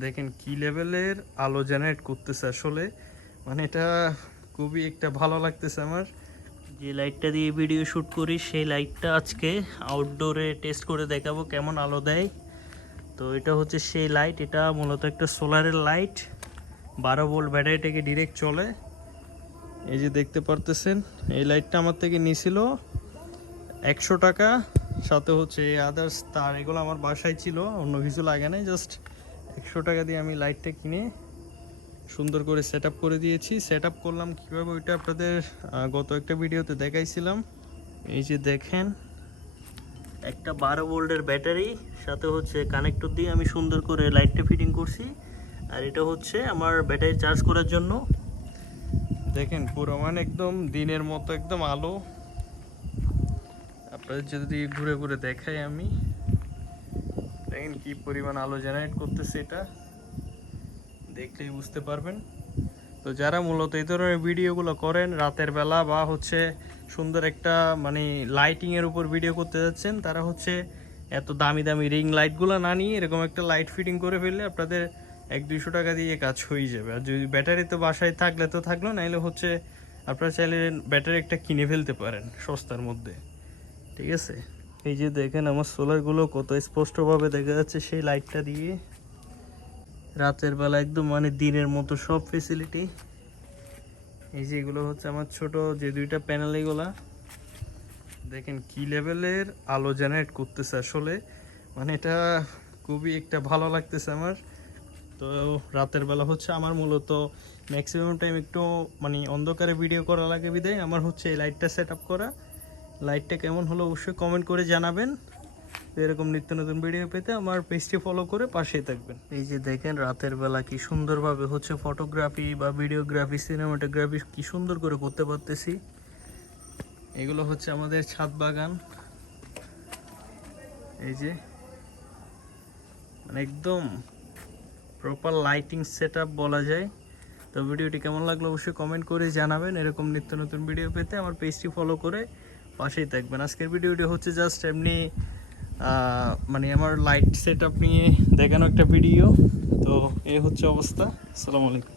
দেখেন কি লেভেলের আলো জেনারেট করতেছে আসলে, মানে এটা খুবই একটা ভালো লাগতেছে আমার। যে লাইটটা দিয়ে ভিডিও শ্যুট করি সেই লাইটটা আজকে আউটডোরে টেস্ট করে দেখাবো কেমন আলো দেয়। তো এটা হচ্ছে সেই লাইট, এটা মূলত একটা সোলারের লাইট, 12 ভোল্ট ব্যাটারি থেকে ডিরেক্ট চলে। এই যে দেখতে পারতেছেন, এই লাইটটা আমার থেকে নিয়েছিল 100 টাকা, সাথে হচ্ছে আদার্স তার, এগুলো আমার বাসায় ছিল, অন্য কিছু লাগে নাই, জাস্ট 100 টাকা দিয়ে আমি লাইটটা কিনে সুন্দর করে সেট করে দিয়েছি। সেট করলাম কীভাবে ওইটা আপনাদের গত একটা ভিডিওতে দেখাইছিলাম। এই যে দেখেন, একটা 12 ভোল্টের ব্যাটারি, সাথে হচ্ছে কানেক্টর দিয়ে আমি সুন্দর করে লাইটটা ফিটিং করছি। আর এটা হচ্ছে আমার ব্যাটারি চার্জ করার জন্য। দেখেন পুরো মানে একদম দিনের মতো একদম আলো। আপনাদের যদি ঘুরে ঘুরে দেখাই আমি, দেখেন কি পরিমাণ আলো জেনারেট করতেছে, এটা দেখলেই বুঝতে পারবেন। তো যারা মূলত এই ধরনের ভিডিওগুলো করেন রাতের বেলা, বা হচ্ছে সুন্দর একটা মানে লাইটিংয়ের উপর ভিডিও করতে যাচ্ছেন, তারা হচ্ছে এত দামি দামি রিং লাইটগুলো না নিয়ে এরকম একটা লাইট ফিটিং করে ফেললে আপনাদের 100-200 টাকা দিয়ে কাজ হয়ে যাবে। আর যদি ব্যাটারি তো বাসায় থাকলে তো থাকলো, নাইলে হচ্ছে আপনারা চাইলে ব্যাটারি একটা কিনে ফেলতে পারেন সস্তার মধ্যে, ঠিক আছে। এই যে দেখেন আমার সোলারগুলো কত স্পষ্টভাবে দেখা যাচ্ছে সেই লাইটটা দিয়ে। রাতের বেলা একদম মানে দিনের মতো সব ফেসিলিটি। এই যে এগুলো হচ্ছে আমার ছোট যে দুইটা প্যানেল, এগুলা দেখেন কি লেভেলের আলো জেনারেট করতেছে আসলে, মানে এটা খুবই একটা ভালো লাগতেছে আমার। তো রাতের বেলা হচ্ছে আমার মূলত ম্যাক্সিমাম টাইম একটু মানে অন্ধকারে ভিডিও করা লাগে, বিধায় আমার হচ্ছে এই লাইটটা সেট আপ করা। লাইটটা কেমন হলো অবশ্যই কমেন্ট করে জানাবেন। এরকম নিত্য নতুন ভিডিও পেতে আমার পেজটি ফলো করে পাশেই থাকবেন। এই যে দেখেন রাতের বেলা কি সুন্দরভাবে হচ্ছে ফটোগ্রাফি বা ভিডিওগ্রাফি, সিনেমাটোগ্রাফি কি সুন্দর করে করতে পারতেছি। এগুলো হচ্ছে আমাদের ছাদ বাগান। এই যে মানে একদম প্রপার লাইটিং সেট আপ বলা যায়। তো ভিডিওটি কেমন লাগলো অবশ্যই কমেন্ট করে জানাবেন। এরকম নিত্য নতুন ভিডিও পেতে আমার পেজটি ফলো করে পাশেই থাকবেন। আজকের ভিডিওটি হচ্ছে জাস্ট এমনি মানে আমার লাইট সেট আপ নিয়ে দেখানো একটা ভিডিও। তো এই হচ্ছে অবস্থা। আসসালামু আলাইকুম।